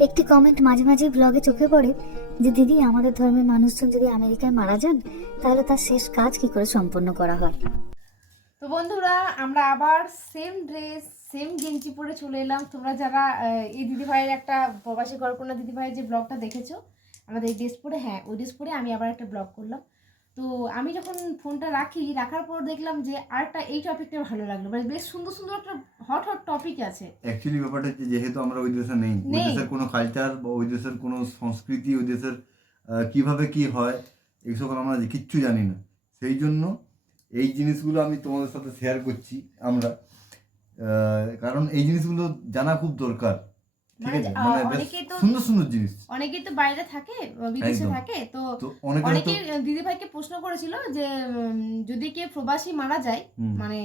একটি কমেন্ট মাঝে মাঝে ব্লগে চোখে পড়ে যে, দিদি, আমাদের ধর্মের মানুষজন যদি আমেরিকায় মারা যান, তাহলে তার শেষ কাজ কি করে সম্পন্ন করা হয়? তো বন্ধুরা, আমরা আবার সেম ড্রেস সেম গেঞ্জি পরে চলে এলাম। তোমরা যারা এই দিদিভাইয়ের একটা প্রবাসী গল্পনা দিদিভাইয়ের যে ব্লগটা দেখেছ, আমাদের এই ড্রেস পরে হ্যাঁ ওই ড্রেস পরে আমি আবার একটা ব্লগ করলাম। তো আমি যখন ফোনটা রাখি, রাখার পর দেখলাম যে, আরেকটা এই টপিকটা ভালো লাগল। মানে বেশ সুন্দর সুন্দর একটা হট টপিক আছে। অ্যাকচুয়ালি ব্যাপারটা হচ্ছে যেহেতু আমরা ওই দেশে নেই ওই দেশের কোনো কালচার বা ওই দেশের কোনো সংস্কৃতি ওই দেশের কীভাবে কি হয় এই সকল আমরা যে কিচ্ছু জানি না। সেই জন্য এই জিনিসগুলো আমি তোমাদের সাথে শেয়ার করছি আমরা। কারণ এই জিনিসগুলো জানা খুব দরকার। ঠিক আছে? আহ, বেশ অনেকেই তো সুন্দর সুন্দর জিনিস। অনেকেই তো বাইরে থাকে আহ, বিদেশে থাকে তো তো অনেকে অনেকেই দিদিভাইকে প্রশ্ন করেছিল যে যদি কেউ প্রবাসী মারা যায় মানে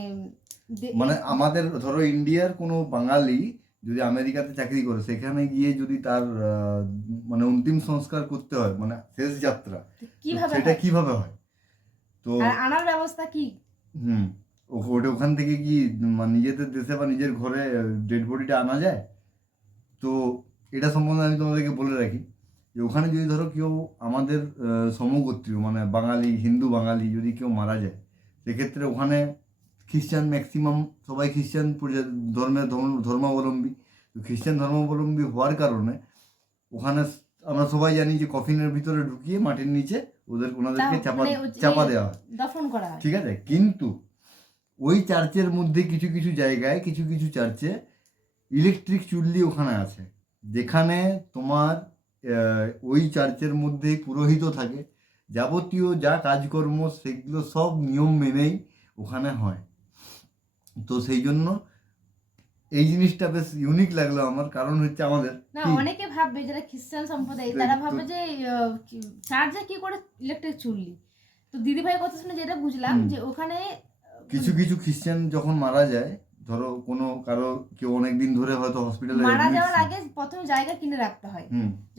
মানে আমাদের ধরো ইন্ডিয়ার কোনো বাঙালি যদি আমেরিকাতে চাকরি করে সেখানে গিয়ে যদি তার মানে অন্তিম সংস্কার করতে হয় মানে শেষ যাত্রা সেটা? কীভাবে হয়? তো আনার ব্যবস্থা কি? হুম ওটা ওখান থেকে কি মানে নিজেদের দেশে বা নিজের ঘরে ডেড বডিটা আনা যায়? তো এটা সম্বন্ধে আমি তোমাদেরকে বলে রাখি যে ওখানে যদি ধরো কেউ আমাদের সমগোত্রীয় মানে বাঙালি হিন্দু বাঙালি যদি কেউ মারা যায় সেক্ষেত্রে ওখানে খ্রিস্টান ম্যাক্সিমাম সবাই খ্রিস্টান ধর্মের ধর্ম- ধর্মাবলম্বী। খ্রিস্টান ধর্মাবলম্বী হওয়ার কারণে ওখানে আমরা সবাই জানি যে কফিনের ভিতরে ঢুকিয়ে মাটির নিচে ওদের ওনাদেরকে চাপা মানে চাপা দেওয়া হয়। দফন করা ঠিক আছে? কিন্তু ওই চার্চের মধ্যে কিছু কিছু জায়গায় কিছু কিছু চার্চে ইলেকট্রিক চুল্লি ওখানে আছে। যেখানে তোমার ওই চার্চের মধ্যে পুরোহিত থাকে। যাবতীয় যা কাজকর্ম সেগুলো সব নিয়ম মেনেই ওখানে হয়। তো সেই জন্য এই জিনিসটা বেশ ইউনিক লাগল আমার কারণ হচ্ছে আমাদের না অনেকে ভাববে যারা খ্রিস্টান সম্প্রদায় তারা ভাববে যে চার্জে কি করে ইলেকট্রিক চুল্লি? তো দিদি ভাইয়ের কথা শুনে যেটা বুঝলাম যে ওখানে কিছু কিছু খ্রিস্টান যখন মারা যায় ধরো কোনো কারও কেউ অনেকদিন ধরে হয়তো হসপিটালে মারা যাওয়ার আগে প্রথমে জায়গা কিনে রাখতে হয়।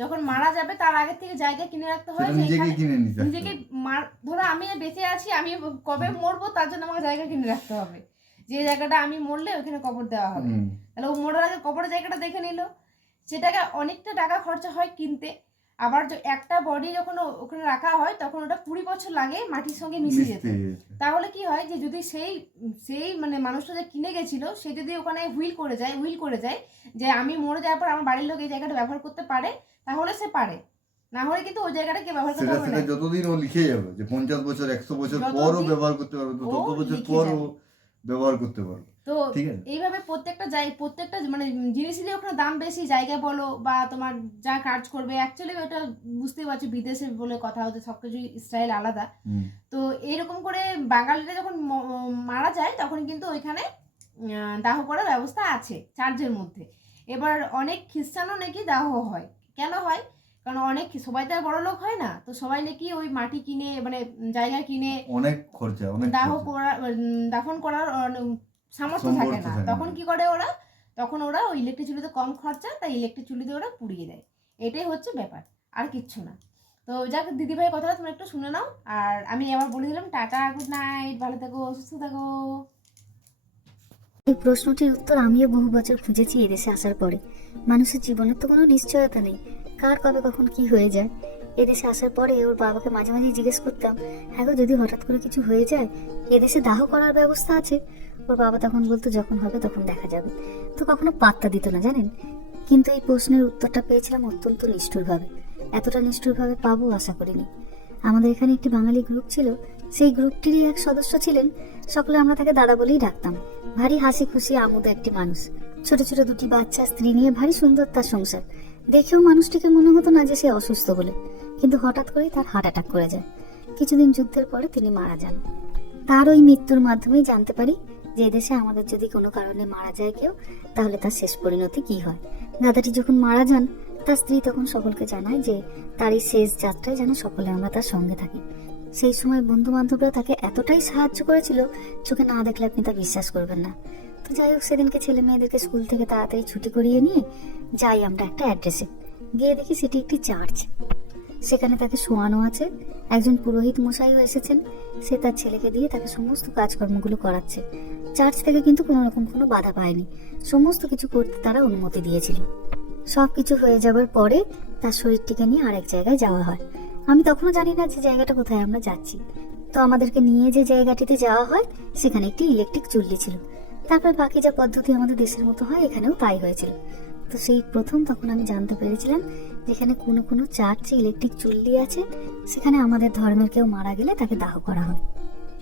যখন মারা যাবে তার আগে থেকে জায়গা কিনে রাখতে হয় নিজেকে কিনে নিতে। নিজেকে মার ধরো আমি বেঁচে আছি আমি কবে মরবো তার জন্য আমাকে জায়গা কিনে রাখতে হবে। যে জায়গাটা আমি মরলে ওখানে কবর দেওয়া হবে। তাহলে ও মরার আগে কবরের জায়গাটা দেখে নিল। সেটাকে অনেকটা টাকা খরচা হয় কিনতে। আবার একটা বডি যখন ওখানে রাখা হয় তখন ওটা কুড়ি বছর লাগে মাটির সঙ্গে মিশে যেতে। তাহলে কি হয় যে যদি সেই সেই মানে মানুষটা যে কিনে গেছিল সে যদি ওখানে হুইল করে যায় হুইল করে যায় যে আমি মরে যাওয়ার পর আমার বাড়ির লোক এই জায়গাটা ব্যবহার করতে পারে তাহলে সে পারে। না হলে কিন্তু ওই জায়গাটা কেউ ব্যবহার করতে পারবে যতদিন ও লিখে যাবে যে পঞ্চাশ বছর একশো বছর পরও ব্যবহার করতে পারবে তত বছর লিখে পর ও যাবে। ব্যবহার করতে পারবে। তো ঠিক আছে? এইভাবে প্রত্যেকটা জায় প্রত্যেকটা মানে জিনিসেরই ওখানে দাম বেশি জায়গা বলো বা তোমার যা কাজ করবে। অ্যাকচুয়ালি ওটা বুঝতেই পারছি বিদেশে বলে কথা হচ্ছে সব কিছুই স্টাইল আলাদা। তো এরকম করে বাঙালিরা যখন মারা যায় তখন কিন্তু ওইখানে দাহ করার ব্যবস্থা আছে চার্চের মধ্যে। এবার অনেক খ্রিস্টানও নাকি দাহ হয়। কেন হয়? কারণ অনেক সবাই তো আর বড় লোক হয় না। তো সবাই নাকি ওই মাটি কিনে মানে জায়গা কিনে অনেক খরচা অনেক দাহ করা দাফন করার সামর্থ্য থাকে না। থাকে না। তখন কি করে ওরা? তখন ওরা ওই ইলেকট্রিক চুলিতে কম খরচা তাই ইলেকট্রিক চুলিতে ওরা পুড়িয়ে দেয়। এটাই হচ্ছে ব্যাপার আর কিচ্ছু না। তো যাক দিদিভাইয়ের কথাটা তুমি একটু শুনে নাও। আর আমি আবার বলে দিলাম টাটা গুড নাইট ভালো থাকো সুস্থ থাকো। এই প্রশ্নটির উত্তর আমিও বহু বছর খুঁজেছি এদেশে আসার পরে। মানুষের জীবনের তো কোনো নিশ্চয়তা নেই। কার কবে কখন কি হয়ে যায়? এদেশে আসার পরে ওর বাবাকে মাঝে মাঝে জিজ্ঞেস করতাম হ্যাঁ গো যদি হঠাৎ করে কিছু হয়ে যায়, এদেশে দাহ করার ব্যবস্থা আছে? ওর বাবা তখন বলতো, যখন হবে তখন দেখা যাবে। তো কখনো পাত্তা দিত না, জানেন? কিন্তু এই প্রশ্নের উত্তরটা পেয়েছিলাম অত্যন্ত নিষ্ঠুরভাবে। এতটা নিষ্ঠুরভাবে পাবো আশা করিনি। আমাদের এখানে একটি বাঙালি গ্রুপ ছিল, সেই গ্রুপটিরই এক সদস্য ছিলেন। সকলে আমরা তাকে দাদা বলেই ডাকতাম। ভারী হাসি খুশি আমোদ একটি মানুষ। ছোট ছোট দুটি বাচ্চা, স্ত্রী নিয়ে ভারী সুন্দর তার সংসার। দেখেও মানুষটিকে মনে হতো না যে সে অসুস্থ বলে। কিন্তু হঠাৎ করেই তার হার্ট অ্যাটাক করে যায়। কিছুদিন যুদ্ধের পরে তিনি মারা যান। তার ওই মৃত্যুর মাধ্যমেই জানতে পারি যে দেশে আমাদের যদি কোনো কারণে মারা যায় কেউ, তাহলে তার শেষ পরিণতি কি হয়? দাদাটি যখন মারা যান, তার স্ত্রী তখন সকলকে জানায় যে তার এই শেষ যাত্রায় যেন সকলে আমরা তার সঙ্গে থাকি। সেই সময় বন্ধু বান্ধবরা তাকে এতটাই সাহায্য করেছিল, চোখে না দেখলে আপনি তা বিশ্বাস করবেন না। তো যাই হোক, সেদিনকে ছেলে মেয়েদেরকে স্কুল থেকে তাড়াতাড়ি ছুটি করিয়ে নিয়ে যাই আমরা একটা অ্যাড্রেসে গিয়ে দেখি সেটি একটি চার্চ সেখানে তাকে শোয়ানো আছে। একজন পুরোহিত মশাইও এসেছেন। সে তার ছেলেকে দিয়ে তাকে সমস্ত কাজকর্মগুলো করাচ্ছে। চার্চ থেকে কিন্তু কোনো রকম কোনো বাধা পায়নি। সমস্ত কিছু করতে তারা অনুমতি দিয়েছিল। সব কিছু হয়ে যাওয়ার পরে তার শরীরটিকে নিয়ে আরেক জায়গায় যাওয়া হয়। আমি তখনও জানি না যে জায়গাটা কোথায় আমরা যাচ্ছি। তো আমাদেরকে নিয়ে যে জায়গাটিতে যাওয়া হয়, সেখানে একটি ইলেকট্রিক চুল্লি ছিল। তারপর বাকি যা পদ্ধতি আমাদের দেশের মতো হয়, এখানেও তাই হয়েছিল। তো সেই প্রথম তখন আমি জানতে পেরেছিলাম, যেখানে কোনো কোনো চার্চে ইলেকট্রিক চুল্লি আছে, সেখানে আমাদের ধর্মের কেউ মারা গেলে তাকে দাহ করা হয়।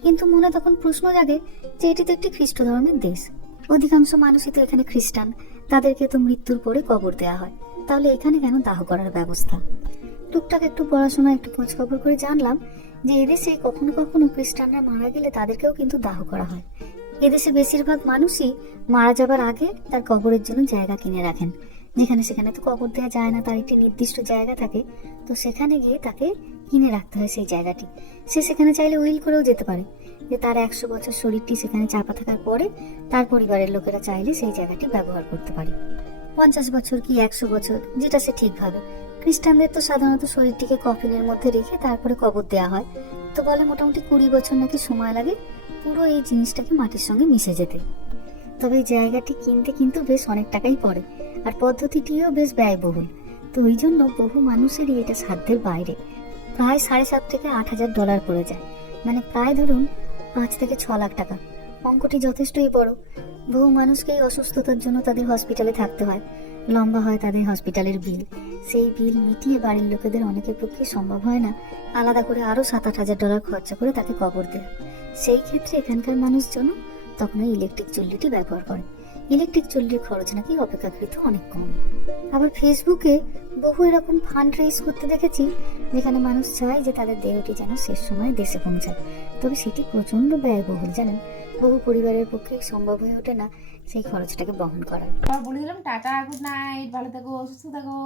কিন্তু মনে তখন প্রশ্ন জাগে যে এটি তো একটি খ্রিস্ট ধর্মের দেশ। অধিকাংশ মানুষই তো এখানে খ্রিস্টান, তাদেরকে তো মৃত্যুর পরে কবর দেওয়া হয়। তাহলে এখানে কেন দাহ করার ব্যবস্থা? টুকটাক একটু পড়াশোনা, একটু খোঁজ খবর করে জানলাম যে এদেশে কখনো কখনো খ্রিস্টানরা মারা গেলে তাদেরকেও কিন্তু দাহ করা হয়। এদেশে বেশিরভাগ মানুষই মারা যাবার আগে তার কবরের জন্য জায়গা কিনে রাখেন। যেখানে সেখানে তো কবর দেওয়া যায় না, তার একটি নির্দিষ্ট জায়গা থাকে। তো সেখানে গিয়ে তাকে কিনে রাখতে হয় সেই জায়গাটি। সে সেখানে চাইলে উইল করেও যেতে পারে। যে তার একশো বছর শরীরটি সেখানে চাপা থাকার পরে তার পরিবারের লোকেরা চাইলে সেই জায়গাটি ব্যবহার করতে পারে। পঞ্চাশ বছর কি একশো বছর? যেটা সে ঠিক ভাবে খ্রিস্টানদের তো সাধারণত শরীরটিকে কফিনের মধ্যে রেখে তারপরে কবর দেওয়া হয়। তো বলে মোটামুটি কুড়ি বছর নাকি সময় লাগে পুরো এই জিনিসটাকে মাটির সঙ্গে মিশে যেতে। তবে জায়গাটি কিনতে কিন্তু বেশ অনেক টাকাই পড়ে আর পদ্ধতিটিও বেশ ব্যয়বহুল। তো ওই জন্য বহু মানুষেরই এটা সাধ্যের বাইরে। প্রায় সাড়ে সাত থেকে আট হাজার ডলার পড়ে যায়। মানে প্রায় ধরুন পাঁচ থেকে ছ লাখ টাকা। অঙ্কটি যথেষ্টই বড়। বহু মানুষকেই অসুস্থতার জন্য তাদের হসপিটালে থাকতে হয়। লম্বা হয় তাদের হসপিটালের বিল সেই বিল মিটিয়ে বাড়ির লোকেদের অনেকের পক্ষে সম্ভব হয় না। আলাদা করে আরও সাত আট হাজার ডলার খরচা করে তাকে কবর দেয়। সেই ক্ষেত্রে এখানকার মানুষজন তখন ওই ইলেকট্রিক চুল্লিটি ব্যবহার করে। ইলেকট্রিক চুল্লির খরচ নাকি অপেক্ষাকৃত অনেক কম। আবার ফেসবুকে বহু এরকম ফান্ড রেজ করতে দেখেছি, যেখানে মানুষ চায় যে তাদের দেহটি যেন শেষ সময়ে দেশে পৌঁছায়। তবে সেটি প্রচণ্ড ব্যয়বহুল, জানেন? বহু পরিবারের পক্ষে সম্ভব হয়ে ওঠে না সেই খরচটাকে বহন করা। বলে দিলাম, টাটা গুড নাইট ভালো থাকো, সুস্থ থাকো।